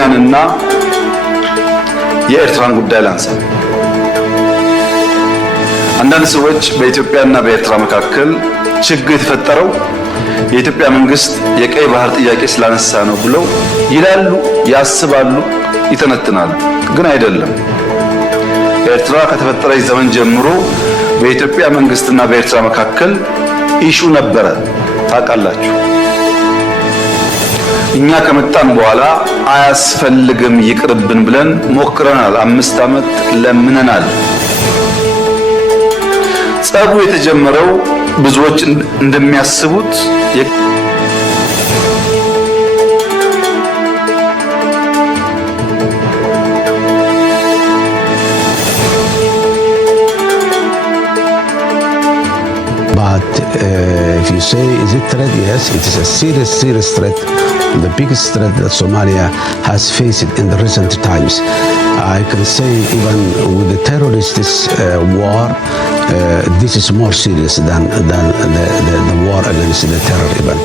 የእኛንና የኤርትራን ጉዳይ ላንሳ። አንዳንድ ሰዎች በኢትዮጵያና በኤርትራ መካከል ችግር የተፈጠረው የኢትዮጵያ መንግስት የቀይ ባህር ጥያቄ ስላነሳ ነው ብለው ይላሉ፣ ያስባሉ፣ ይተነትናሉ። ግን አይደለም። ኤርትራ ከተፈጠረች ዘመን ጀምሮ በኢትዮጵያ መንግስትና በኤርትራ መካከል ኢሹ ነበረ። ታውቃላችሁ። እኛ ከመጣን በኋላ አያስፈልግም ይቅርብን ብለን ሞክረናል። 5 ዓመት ለምነናል። ጸቡ የተጀመረው ብዙዎች እንደሚያስቡት if you say, is it threat? Yes, it is a serious threat. The biggest threat that Somalia has faced in the recent times. I can say even with the terrorist war, this is more serious than the war against the terror even.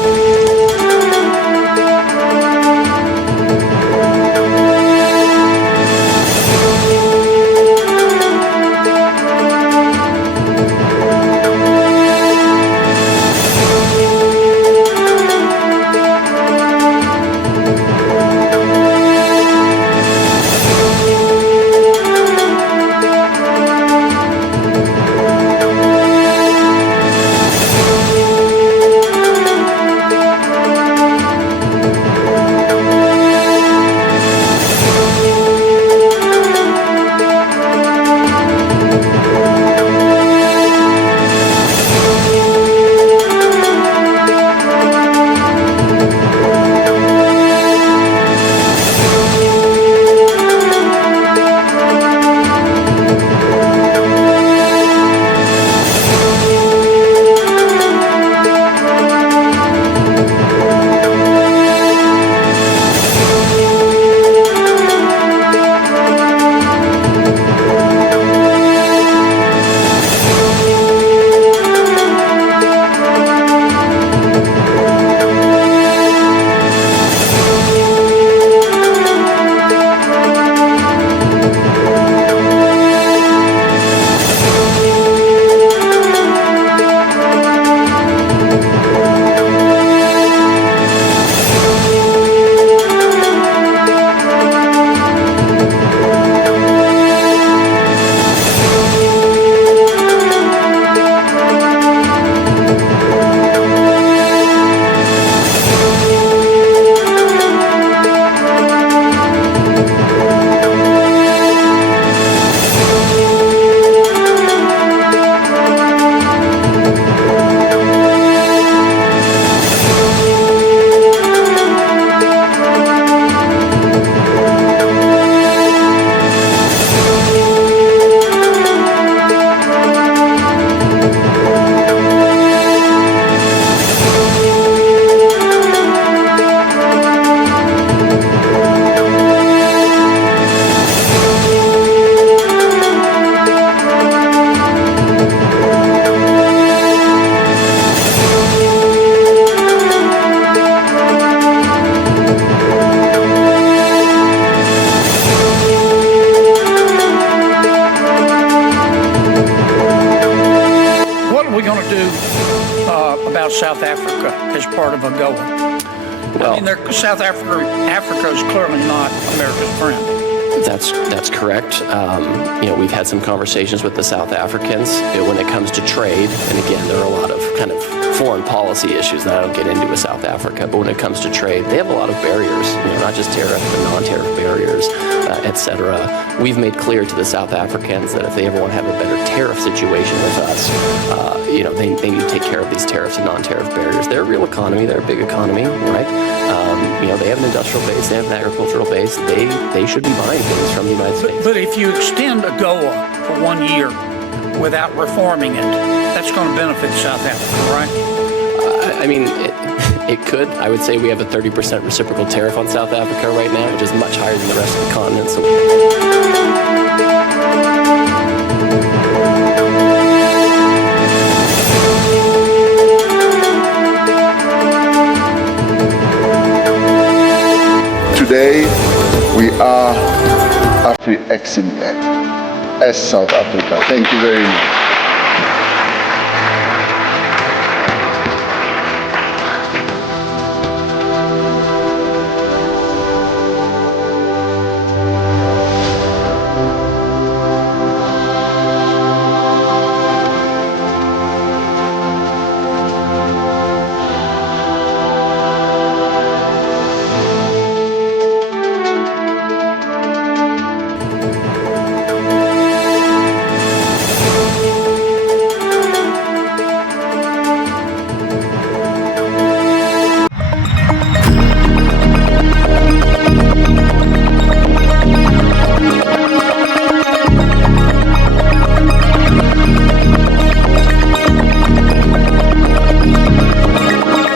South Africa as part of AGOA? Well, I mean, South Africa is clearly not America's friend. That's correct. We've had some conversations with the South Africans when it comes to trade. And again, there are a lot of kind of foreign policy issues that I don't get into with South Africa. But when it comes to trade, they have a lot of barriers, not just tariff, but non-tariff barriers, etc. We've made clear to the South Africans that if they ever want to have a better tariff situation with us, they need to take care of these tariffs and non-tariff barriers. They're a real economy. They're a big economy, right? They have an industrial base. They have an agricultural base. They should be buying things from the United States. But if you extend AGOA for 1 year without reforming it, that's going to benefit South Africa, right? I mean, it could. I would say we have a 30% reciprocal tariff on South Africa right now, which is much higher than the rest of the continent. So today to excel as South Africa. Thank you very much.